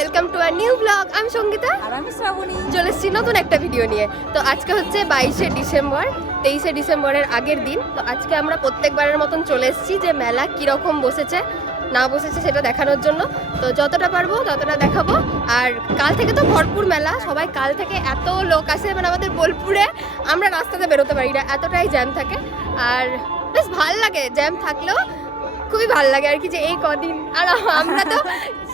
Welcome to our new blog. আমি সঙ্গীতা আর আমি শ্রাবণী। চলে এসেছি নতুন একটা ভিডিও নিয়ে। তো আজকে হচ্ছে 22শে ডিসেম্বর, 23শে ডিসেম্বরের আগের দিন। তো আজকে আমরা প্রত্যেকবারের মতন চলে এসেছি যে মেলা কীরকম বসেছে না বসেছে সেটা দেখানোর জন্য। তো যতটা পারবো ততটা দেখাবো। আর কাল থেকে তো ভরপুর মেলা, সবাই কাল থেকে এত লোক আসে, মানে আমাদের বোলপুরে আমরা রাস্তাতে বেরোতে পারি না, এতটাই জ্যাম থাকে। আর বেশ ভাল লাগে, জ্যাম থাকলেও খুবই ভালো লাগে আর কি, যে এই কদিন। আর আমরা তো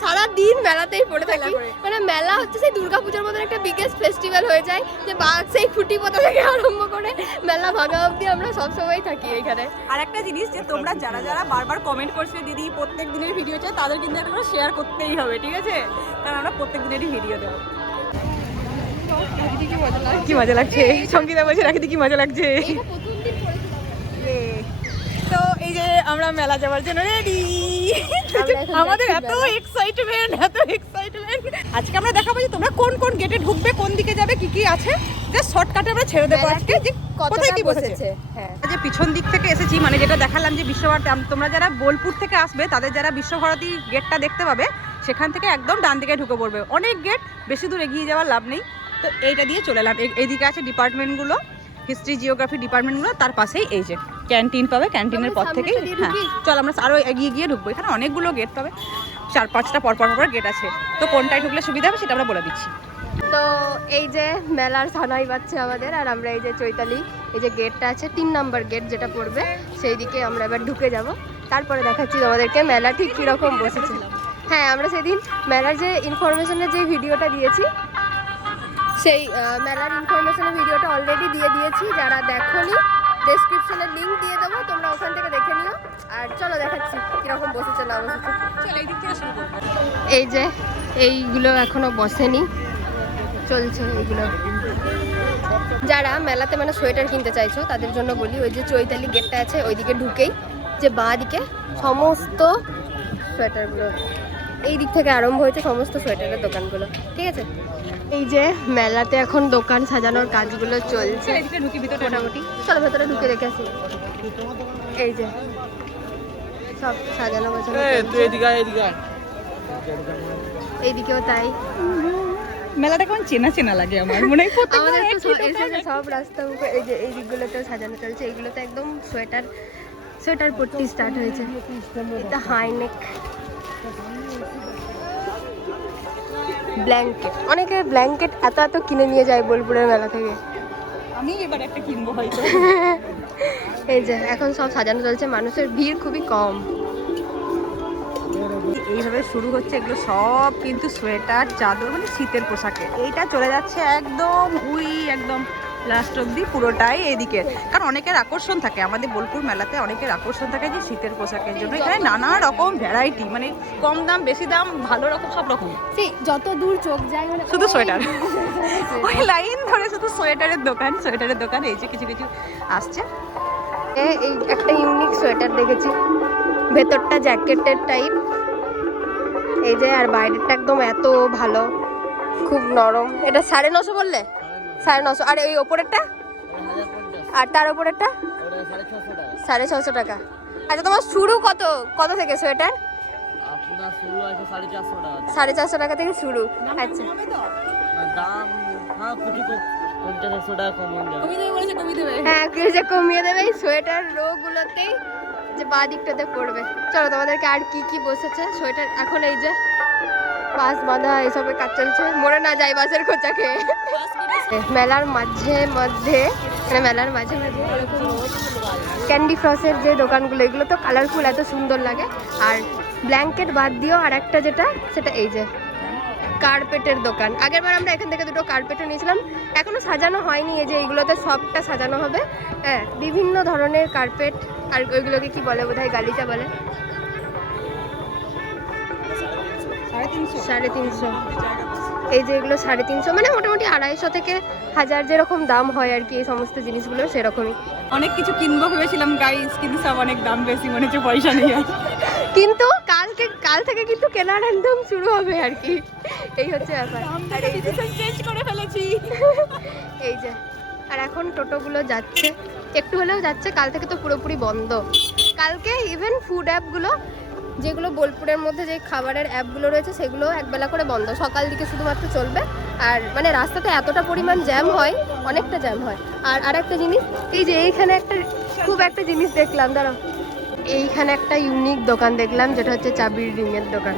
সারা দিন মেলাতেই পড়ে থাকি, মানে মেলা হচ্ছে সেই দুর্গাপূজার মতন একটা বিগেস্ট ফেস্টিভ্যাল হয়ে যায়, যে সেই খুঁটি পোতা থেকে আরম্ভ করে মেলা ভাঙা অবধি আমরা সবসময় থাকি এখানে। আর একটা জিনিস, যে তোমরা যারা যারা বারবার কমেন্ট করছো দিদি প্রত্যেক দিনের ভিডিও চাই, তাদের কিন্তু একটা শেয়ার করতেই হবে, ঠিক আছে? কারণ আমরা প্রত্যেক দিনেরই ভিডিও দেবো। কি মজা লাগছে, সঙ্গীতা বলছে রাখিতে কি মজা লাগছে। তো এই যে আমরা মেলা যাওয়ার জন্য রেডি, আমাদের এত এক্সাইটমেন্ট। আজকে আমরা দেখাবো যে তোমরা কোন কোন গেটে ঢুকবে, কোন দিকে যাবে, কি কি আছে, যে শর্টকাটে আমরা ছেড়ে দেবো আজকে যে কোথায় কি বসেছে। হ্যাঁ, যে পিছন দিক থেকে এসেছি, মানে যেটা দেখালাম যে বিশ্বভারতী, তোমরা যারা বোলপুর থেকে আসবে তাদের যারা বিশ্বভারতী গেটটা দেখতে পাবে, সেখান থেকে একদম ডান দিকে ঢুকে পড়বে। অনেক গেট, বেশি দূর এগিয়ে যাওয়ার লাভ নেই। তো এইটা দিয়ে চলে এলাম। এইদিকে আছে ডিপার্টমেন্টগুলো, হিস্ট্রি জিওগ্রাফি ডিপার্টমেন্টগুলো, তার পাশেই এই যে ক্যান্টিন পাবে, ক্যান্টিনের পর থেকেই। হ্যাঁ চল আমরা আরও এগিয়ে গিয়ে ঢুকবো। এখানে অনেকগুলো গেট পাবে, 4-5টা পরপর গেট আছে। তো কোনটায় ঢুকলে সুবিধা হবে সেটা আমরা বলে দিচ্ছি। তো এই যে মেলার সানাই বাজছে আমাদের, আর আমরা এই যে চৈতালি, এই যে গেটটা আছে 3 নম্বর গেট যেটা পড়বে, সেই দিকে আমরা এবার ঢুকে যাব। তারপরে দেখাচ্ছি তোমাদেরকে মেলা ঠিক কীরকম বসেছে। হ্যাঁ, আমরা সেদিন মেলার যে ইনফরমেশনের যে ভিডিওটা দিয়েছি, সেই মেলার ইনফরমেশনের ভিডিওটা অলরেডি দিয়ে দিয়েছি। যারা দেখোনি ডেসক্রিপশনে লিঙ্ক দিয়ে দেবো, তোমরা ওখান থেকে দেখে নিও। আর চলো দেখাচ্ছি কীরকম বসেছে না বসেছে। এই যে এইগুলো এখনো বসেনি, চলছে এইগুলো। যারা মেলাতে মানে সোয়েটার কিনতে চাইছো তাদের জন্য বলি, ওই যে চৈতালি গেটটা আছে ওইদিকে ঢুকেই যে বাঁ দিকে সমস্ত সোয়েটারগুলো, এই দিক থেকে আরম্ভ হয়েছে সমস্ত সোয়েটারের দোকানগুলো, ঠিক আছে? এই যে মেলাতে এখন দোকান সাজানোর কাজগুলো চলছে মোটামুটি। চলো ভেতরে ঢুকে দেখে আসি। এই যে সব সাজানো গোছানো, এইদিকেও তাই। মেলাটা কেমন চেনা চেনা লাগে আমার মনে হয়। আমাদের তো এসে সব রাস্তা উপরে এই যে এই দিকগুলোতেও সাজানো চলছে। এইগুলোতে একদম সোয়েটার পট্টি স্টার্ট হয়েছে। এটা হাইনেক, ব্ল্যাঙ্কেট, অনেকে ব্ল্যাঙ্কেট এত এত কিনে নিয়ে যায় বোলপুরের মেলা থেকে। আমি এবার একটা কিনবো হয়তো। এই যে এখন সব সাজানো চলছে, মানুষের ভিড় খুবই কম। এইভাবে শুরু হচ্ছে, এগুলো সব কিন্তু সোয়েটার চাদর, মানে শীতের পোশাকে। এইটা চলে যাচ্ছে একদম একদম লাস্ট অব্দি পুরোটাই এইদিকে। কারণ অনেকের আকর্ষণ থাকে, আমাদের বোলপুর মেলাতে অনেকের আকর্ষণ থাকে যে শীতের পোশাকের জন্য। এখানে নানা রকম ভ্যারাইটি, মানে কম দাম বেশি দাম ভালো রকম সব রকম। সেই যত দূর চোখ যায় মানে শুধু সোয়েটার, ওই লাইন ধরে শুধু সোয়েটারের দোকান। এই যে কিছু কিছু আসছে। এই একটা ইউনিক সোয়েটার দেখেছি, ভেতরটা জ্যাকেটের টাইপ, এই যে, আর বাইরেটা একদম এত ভালো, খুব নরম। এটা 950 বললে? 950। আর এই ওপরেরটা, আর তার ওপরেরটা 650 টাকা। আচ্ছা, তোমার শুরু কত থেকে সোয়েটার? আপনার শুরু আছে 450 টাকা। 450 টাকা থেকে শুরু। আচ্ছা, দাম হ্যাঁ কিছু 50-100 টাকা কম হয়ে যাবে। হ্যাঁ যে কমিয়ে দেবে এই সোয়েটার রোগুলোতেই, যে বাঁ দিকটাতে পড়বে। চলো তোমাদেরকে আর কি কি বসেছে সোয়েটার। এখন এই যে বাস বাঁধা এইসবের কাজ চলছে, মরে না যায় বাসের খোঁচা খেয়ে। মেলার মাঝে ক্যান্ডি ফ্রসের যে দোকানগুলো, এগুলো তো কালারফুল, এত সুন্দর লাগে। আর ব্ল্যাঙ্কেট বাদ দিয়েও আর একটা যেটা, সেটা এই যে কার্পেটের দোকান। আগেরবার আমরা এখান থেকে 2টো কার্পেটও নিয়েছিলাম, এখনো সাজানো হয়নি। এই যে এইগুলোতে সবটা সাজানো হবে। হ্যাঁ, বিভিন্ন ধরনের কার্পেট। আর ওইগুলোকে কি বলে, বোধহয় গালিচা বলে। 350। এই যে এগুলো 350, মানে মোটামুটি 250 থেকে 1000 যেরকম দাম হয় আর কি এই সমস্ত জিনিসগুলো, সেরকমই। অনেক কিছু কিনবো ভেবেছিলাম গাইস, কিন্তু সব অনেক দাম বেশি, মনে হচ্ছে পয়সা নেই। কিন্তু কাল থেকে কিন্তু কেনার একদম শুরু হবে আর কি, এই হচ্ছে ব্যাপার। চেঞ্জ করে ফেলেছি। এই যে, আর এখন টোটোগুলো যাচ্ছে, একটু হলেও যাচ্ছে। কাল থেকে তো পুরোপুরি বন্ধ। কালকে ইভেন ফুড অ্যাপগুলো যেগুলো বোলপুরের মধ্যে যে খাবারের অ্যাপগুলো রয়েছে সেগুলো একবেলা করে বন্ধ, সকাল দিকে শুধুমাত্র চলবে। আর মানে রাস্তাতে এতটা পরিমাণ জ্যাম হয়, অনেকটা জ্যাম হয়। আর আরেকটা জিনিস, এই যে এইখানে একটা জিনিস দেখলাম, দাঁড়াও, এইখানে একটা ইউনিক দোকান দেখলাম যেটা হচ্ছে চাবির রিংয়ের দোকান।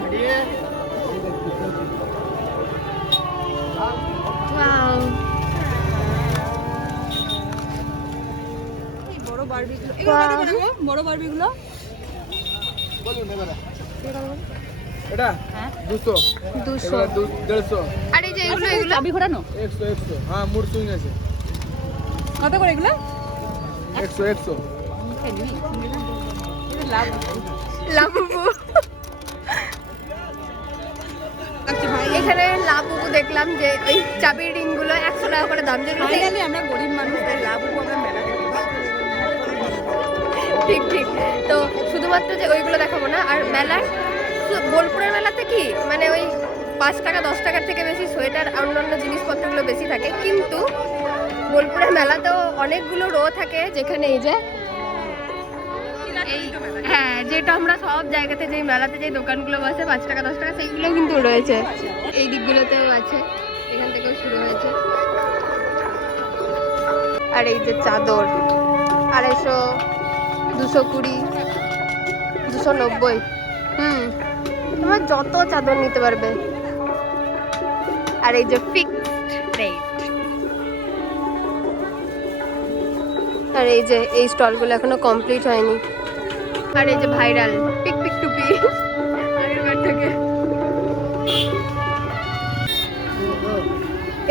Wow! বড় বারবিগুলো, এগুলো কত করে গো? বড় বারবিগুলো এটা হ্যাঁ 200 200 150 আর এই যে এগুলো চাবি ঘোরানো 100 হ্যাঁ মুড সুইং আছে কত করে এগুলো? 100 লাভ লাবুবু, আচ্ছা ভাই, এখানে লাবুবু দেখলাম যে ওই চাবির রিংগুলো 100 টাকা করে দাম, যেগুলো ফাইনালি আমরা গরিব মানুষ, তাই লাভও আমরা মেলা থেকে ঠিক ঠিক। তো শুধুমাত্র যে ওইগুলো দেখাবো না, আর মেলার বোলপুরের মেলাতে কি মানে ওই 5 টাকা 10 টাকার থেকে বেশি সোয়েটার আর অন্যান্য জিনিসপত্রগুলো বেশি থাকে, কিন্তু বোলপুরের মেলাতেও অনেকগুলো রো থাকে যেখানে এই যে হ্যাঁ, যেটা আমরা সব জায়গাতে যেই মেলাতে যেই দোকানগুলো বসে 5 টাকা 10 টাকা সেইগুলো কিন্তু রয়েছে, এই দিকগুলোতেও আছে, এখান থেকেও শুরু হয়েছে। আর এই যে চাদর 250, 220, 290, তোমার যত চাদর নিতে পারবে। আর এই যে ফিক্সড রেট। আর এই যে এই স্টলগুলো এখনো কমপ্লিট হয়নি। আর এই যে ভাইরাল পিক পিক টুপি আগের বার থেকে,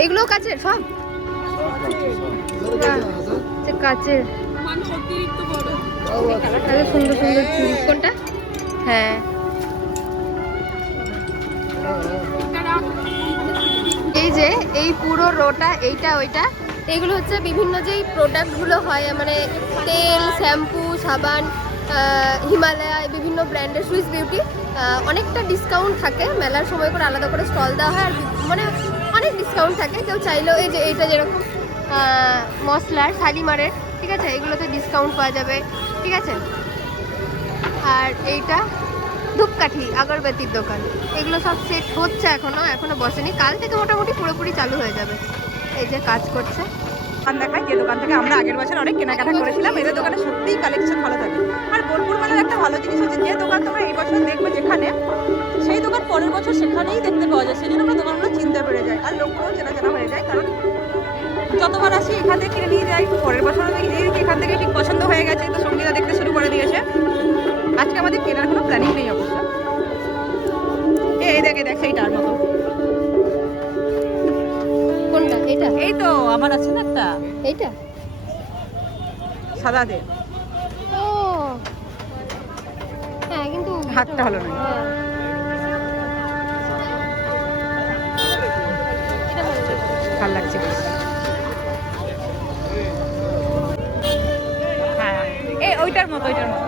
এগুলো কাচের সব, কাচের মানুষ অতিরিক্ত বড়। এত সুন্দর সুন্দর চুড়ি। কোনটা? হ্যাঁ, এই যে এই পুরো রোটা, এইটা ওইটা, এগুলো হচ্ছে বিভিন্ন যেই প্রোডাক্টগুলো হয়, মানে তেল, শ্যাম্পু, সাবান, হিমালয়া, বিভিন্ন ব্র্যান্ডের, সুইস বিউটি, অনেকটা ডিসকাউন্ট থাকে মেলার সময় করে, আলাদা করে স্টল দেওয়া হয়। আর মানে অনেক ডিসকাউন্ট থাকে, কেউ চাইলেও এই যে এইটা যেরকম মশলার শালিমারের, ঠিক আছে, এগুলোতে ডিসকাউন্ট পাওয়া যাবে, ঠিক আছে। আর এইটা ধূপকাঠি, আগরবাতির দোকান, এগুলো সব সেট হচ্ছে, এখনো বসেনি, কাল থেকে মোটামুটি পুরোপুরি চালু হয়ে যাবে। এই যে কাজ করছে। দোকান দেখায়, যে দোকান থেকে আমরা আগের বছর অনেক কেনাকাটা করেছিলাম, এদের দোকানে সত্যিই কালেকশন ভালো থাকে। আর বোলপুর মেলার একটা ভালো জিনিস হচ্ছে, যে দোকান তোমরা এই বছর দেখবে যেখানে, সেই দোকান পরের বছর সেখানেই দেখতে পাওয়া যায়, সেই জন্য আমরা দোকানগুলো চিনতে পেরে যায়, আর লোকগুলোও চেনা চেনা হয়ে যায়। কারণ যতবার আসি এখান থেকে কিনে নিয়ে যাই, পরের বছর আমি এখান থেকে ঠিক পছন্দ হয়ে গেছে, তো সঙ্গীতা দেখতে শুরু করে দিয়েছে। আজকে আমাদের কেনার কোনো প্ল্যানিং নেই অবশ্য। এই দেখে দেখ সেইটার মতো, কোনটা? এটা? এই তো আমার আছে না একটা, এইটা সাদাতে, ও হ্যাঁ, কিন্তু হাতটা ভালো নয়। হ্যাঁ, এটা ভালো লাগছে। ভালো লাগছে বেশ। হ্যাঁ, এই ওইটার মতো, ওইটার মতো।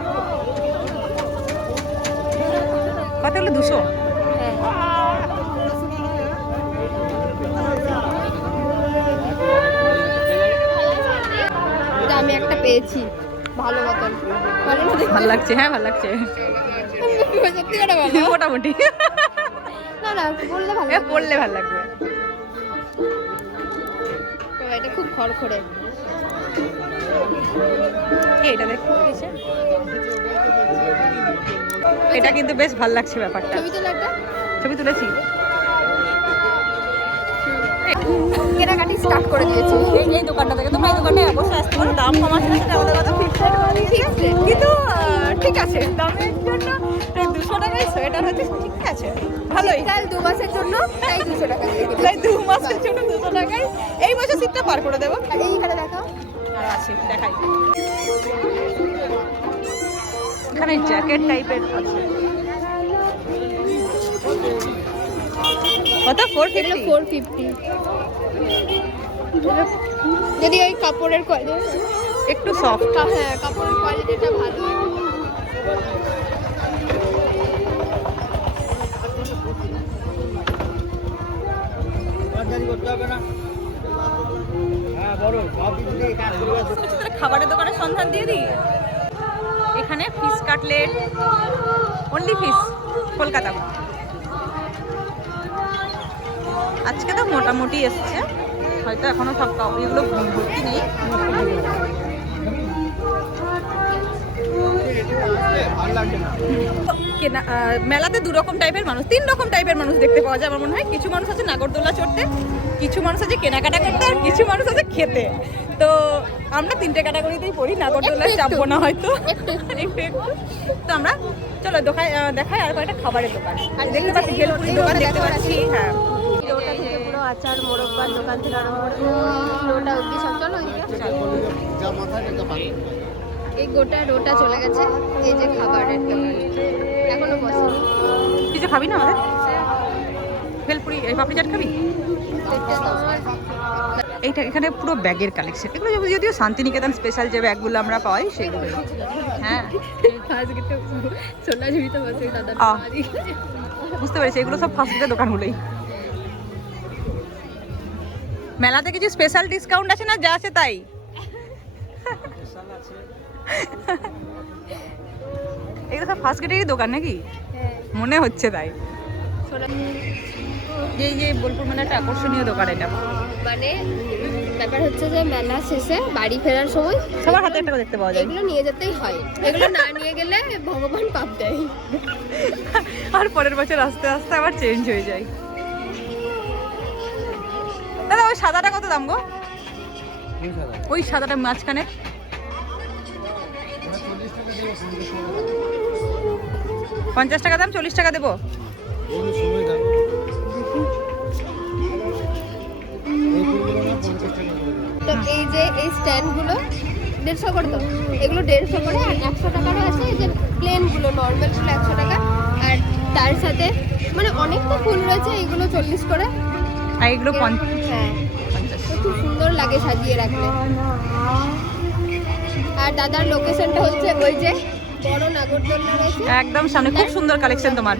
কত হলো? 200। হ্যাঁ, এটা আমি একটা পেয়েছি ভালো মতন, ভালো না দেখতে? ভালো লাগছে, হ্যাঁ ভালো লাগছে, সত্যি কথা ভালো। মোটামুটি। না না, বললে ভালো এ লাগবে। পড়লে ভালো লাগবে। তো এটা খুব খড়খড়ে। এইটা দেখ, এটা কিন্তু বেশ ভালো লাগছে ব্যাপারটা। ছবি তোলা একটা, ছবি তুলেছি। কেনাকাটি স্টার্ট করে দিয়েছি। এই দোকানটা থেকে তোমরা এই দোকানটায় অবশ্যই আসতে পারো, দাম কম আছে না সেটা আমাদের কথা ফিক্সড রেট করে দিয়েছে, কিন্তু ঠিক আছে দামের জন্য। 200 টাকায় সোয়েটার হচ্ছে, ঠিক আছে ভালোই। কাল 2 মাসের জন্য তাই 200 টাকা দিয়ে দিলাম। তাই 2 মাসের জন্য 200 টাকায় এই বছর শীতটা পার করে দেবো। আর এইখানে দেখো, আর আছে দেখাই, এখানে জ্যাকেট টাইপের আছে। কত? 450। 450। যদি এই কাপড়ের কোয়ালিটি একটু সফট। হ্যাঁ, কাপড়ের কোয়ালিটিটা ভালো। খাবারের দোকানের সন্ধান দিয়ে দিই। এখানে fish cutlet, only fish Kolkata. আজকে তো মোটামুটি এসছে, হয়তো এখনো সব কাউরিগুলো ভর্তি নেই। মেলাতে 2 রকম টাইপের মানুষ, 3 রকম টাইপের মানুষ দেখতে পাওয়া যায় আমার মনে হয়। কিছু মানুষ আছে নাগরদোলা চড়তে, কিছু মানুষ আছে কেনাকাটা করতে, আর কিছু মানুষ আছে খেতে। তো আমরা 3টে ক্যাটাগরিতেই পড়ি, নাগরদোলায় চাপবো না হয়তো একটু একটু। তো আমরা চলো দেখাই আর কয়েকটা খাবারের দোকান দেখতে পাচ্ছি, ভেলপুরি দোকান দেখতে পাচ্ছি। হ্যাঁ, ওটা থেকে পুরো আচার মোরব্বার দোকান থেকে আরম্ভ করে ওটা অব্দি সব। চলো ওইদিকে এই গোটা রোটা চলে গেছে। এই যে খাবারের দোকান এখনো বসেনি। কিছু খাবি না আমাদের? ভেলপুরি এই পাপড়ি চাট খাবি? এইটা এখানে পুরো ব্যাগের কালেকশন, এগুলো যদিও শান্তিনিকেতন স্পেশাল যে ব্যাগগুলো আমরা পাই সেগুলো। হ্যাঁ, সোনাঝুরিতে বসে দাদা বুঝতে পেরেছি, এগুলো সব ফাস্টের দোকানগুলোই। মেলাতে কিছু স্পেশাল ডিসকাউন্ট আছে না, যা আছে তাই? এগুলো সব ফার্স্ট গ্রেডেরই দোকান নাকি? মনে হচ্ছে তাই। এই যে বোলপুর মেলাটা আকর্ষণীয় দোকান এটা। মানে ব্যাপার হচ্ছে যে মেলা শেষে বাড়ি ফেরার সময় সবার হাতে একটা দেখতে পাওয়া যায়। এগুলো নিয়ে যেতেই হয়, এগুলো না নিয়ে গেলে ভগবান পাপ দেয়। আর পরের বছর আস্তে আস্তে আবার চেঞ্জ হয়ে যায়। দাদা ওই সাদাটা কত দাম গো? ওই সাদাটা মাঝখানে 50 টাকা দাম, 40 টাকা দেবো। তো এই যে এই স্ট্যান্ডগুলো 150 করে, তো এগুলো 150 করে। আর 100 টাকারও আছে, এই যে প্লেনগুলো নর্মাল ছিল 100 টাকা। আর তার সাথে মানে অনেকটা ফুল রয়েছে, এইগুলো 40 করে। আর এগুলো হ্যাঁ, তো খুব সুন্দর লাগে সাজিয়ে রাখলে। আর দাদার লোকেশনটা হচ্ছে ওই যে বড় নাগরদোলনা রয়েছে একদম সামনে, খুব সুন্দর কালেকশন তোমার।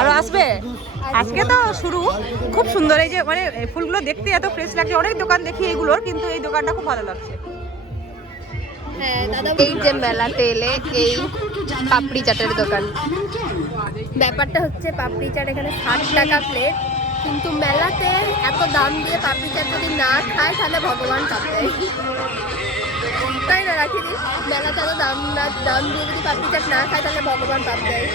আরো আসবে, আজকে তো শুরু। খুব সুন্দর, এই যে মানে ফুলগুলো দেখতে এত ফ্রেশ লাগছে। অনেক দোকান দেখি এগুলোর, কিন্তু এই দোকানটা খুব ভালো লাগছে। হ্যাঁ দাদা, এই যে মেলাতে এলে এই পাপড়ি চাটের দোকান। ব্যাপারটা হচ্ছে পাপড়ি চাট এখানে 60 টাকা প্লেট, কিন্তু মেলাতে এত দাম দিয়ে পাপড়ি চাট যদি না খায় তাহলে ভগবান পাপ দেয়, তাই না? রাখি দিন, মেলাতে এত দাম দিয়ে যদি পাপড়ি চাট না খায় তাহলে ভগবান পাপ দেয়।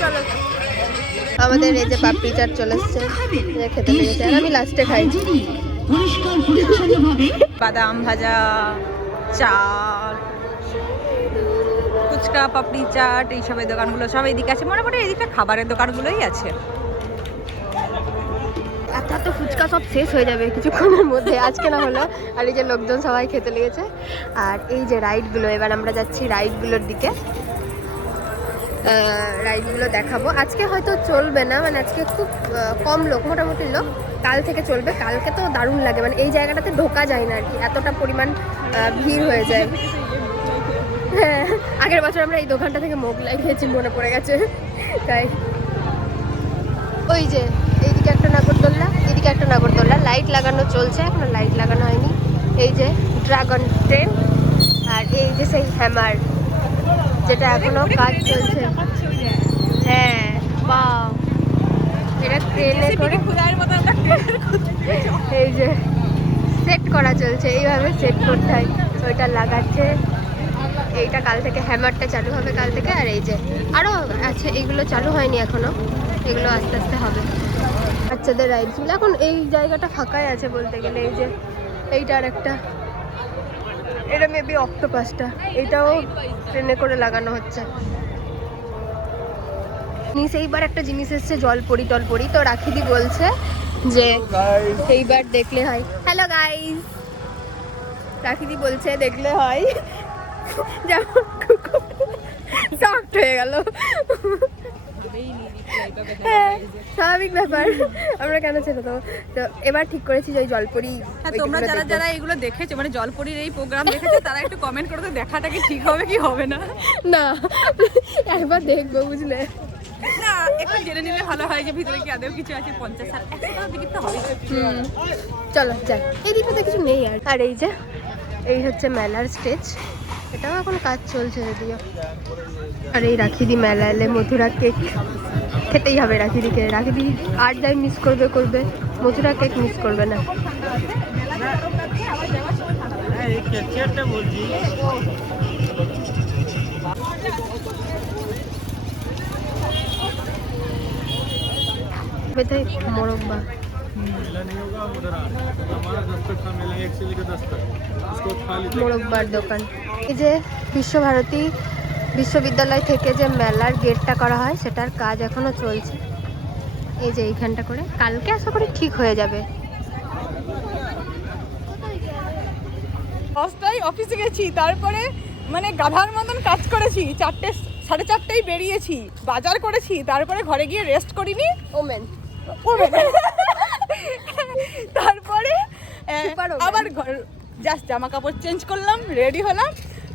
চলো, আমাদের এই যে পাপড়ি চাট চলে এসছে, খেতে লেগেছে। আর আমি লাস্টে খাইছি বাদাম ভাজা, চাট, ফুচকা, পাপড়ি চাট, এইসবের দোকানগুলো সব এদিকে আছে। মোটামুটি এদিকে খাবারের দোকানগুলোই আছে। আচ্ছা, তো ফুচকা সব শেষ হয়ে যাবে কিছুক্ষণের মধ্যে, আজকে না হলো। আর এই যে লোকজন সবাই খেতে লেগেছে। আর এই যে রাইডগুলো, এবার আমরা যাচ্ছি রাইডগুলোর দিকে। রাইডগুলো দেখাবো। আজকে হয়তো চলবে না, মানে আজকে খুব কম লোক, মোটামুটি লোক। কাল থেকে চলবে। কালকে তো দারুণ লাগে, মানে এই জায়গাটাতে ঢোকা যায় না আর কি, এতটা পরিমাণ ভিড় হয়ে যায়। হ্যাঁ, আগের বছর আমরা এই দোকানটা থেকে মোগলাই খেয়েছি, মনে পড়ে গেছে তাই। ওই যে এইদিকে একটা নাগরদোল্লা, এদিকে একটা নাগরদোল্লা, লাইট লাগানো চলছে, এখনো লাইট লাগানো হয়নি। এই যে ড্রাগন ট্রেন, আর এই যে সেই হ্যামার, যেটা এখনো কাজ চলছে। হ্যাঁ, বাহ, এটা ট্রেনে করে এই যে সেট করা চলছে, এইভাবে সেট করতে হয়। ওইটা লাগাচ্ছে, এইটা কাল থেকে, হ্যামারটা চালু হবে কাল থেকে। আর এই যে আরও আছে, এইগুলো চালু হয়নি এখনো, এগুলো আস্তে আস্তে হবে। বাচ্চাদের রাইডসগুলো এখন এই জায়গাটা ফাঁকাই আছে বলতে গেলে। এই যে এইটা আর একটা, এটা মেবি অক্টোপাসটা, এটাও ট্রেনে করে লাগানো হচ্ছে। এইবার একটা জিনিস এসছে, জলপরি টলপরি। তো রাখিদি বলছে যে এইবার দেখলে হয়। হ্যালো গাইস, রাখিদি বলছে দেখলে হয়, যেমন শক্ট হয়ে গেল। হ্যাঁ, স্বাভাবিক ব্যাপার, আমরা কেন ছেড়ে দেবো। তো এবার ঠিক করেছি যে ওই জলপরি। তোমরা যারা যারা এগুলো দেখেছো, মানে জলপরির এই প্রোগ্রাম দেখেছো, তারা একটু কমেন্ট করতে, দেখাটা কি ঠিক হবে কি হবে না। না, একবার দেখবো, বুঝলে না, একটু জেনে নিলে ভালো হয় যে ভিতরে কি আদৌ কিছু আছে। 50 আর 100 টাকার টিকিট তো হবে। চলো যাই, এই দিকটাতে কিছু নেই। আর এই যে এই হচ্ছে মেলার স্টেজ, এটাও এখন কাজ চলছে যদিও। আর এই রাখিদি মেলা এলে মথুরা কেক খেতেই হবে রাখিদিকে। রাখিদি আর যাই মিস করবে, মথুরা কেক মিস করবে না। মোরব্বা মোরব্বার দোকান। এই যে বিশ্বভারতী বিশ্ববিদ্যালয় থেকে যে মেলার গেটটা করা হয় সেটার কাজ এখনো চলছে। এই যে এইখানটা করে, কালকে আশা করি ঠিক হয়ে যাবে। দশটায় অফিসে গেছি, তারপরে মানে গাধার মতন কাজ করেছি, 4:30 বেরিয়েছি, বাজার করেছি, তারপরে ঘরে গিয়ে রেস্ট করিনি। ওমেন তারপরে Super woman. আবার জাস্ট জামা কাপড় চেঞ্জ করলাম, রেডি হলাম,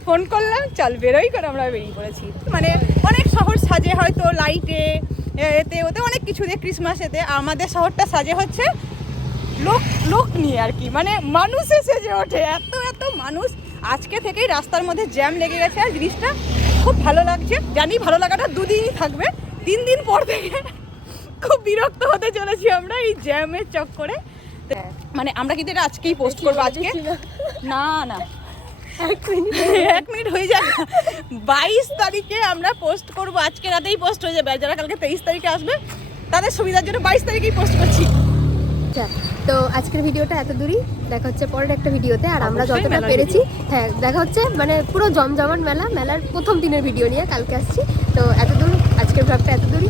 ফোন করলাম, চল বেরোই করে আমরা বেরিয়ে পড়েছি। মানে অনেক শহর সাজে হয়তো লাইটে, এতে ওতে অনেক কিছু দিয়ে, ক্রিসমাস এতে। আমাদের শহরটা সাজে হচ্ছে লোক নিয়ে আর কি, মানে মানুষে সেজে ওঠে, এত মানুষ। আজকে থেকেই রাস্তার মধ্যে জ্যাম লেগে গেছে, আর জিনিসটা খুব ভালো লাগছে। জানি ভালো লাগাটা 2 দিনই থাকবে, 3 দিন পর থেকে খুব বিরক্ত হতে চলেছি আমরা এই জ্যামের চক্করে। মানে আমরা কিন্তু এটা আজকেই পোস্ট করবো, আজকে না 1 মিনিট হয়ে যাবে। 22 তারিখে আমরা পোস্ট করবো, আজকে রাতেই পোস্ট হয়ে যাবে। যারা কালকে 23 তারিখে আসবে তাদের সুবিধার জন্য 22 তারিখেই পোস্ট করছি। আচ্ছা, তো আজকের ভিডিওটা এত দূরই, দেখা হচ্ছে পরের একটা ভিডিওতে। আর আমরা অবশ্যই যতটা মেলার পেরেছি, হ্যাঁ দেখা হচ্ছে মানে পুরো জমজমাট মেলার প্রথম দিনের ভিডিও নিয়ে কালকে আসছি। তো এত দূর, আজকের ব্লগটা এত দূরই।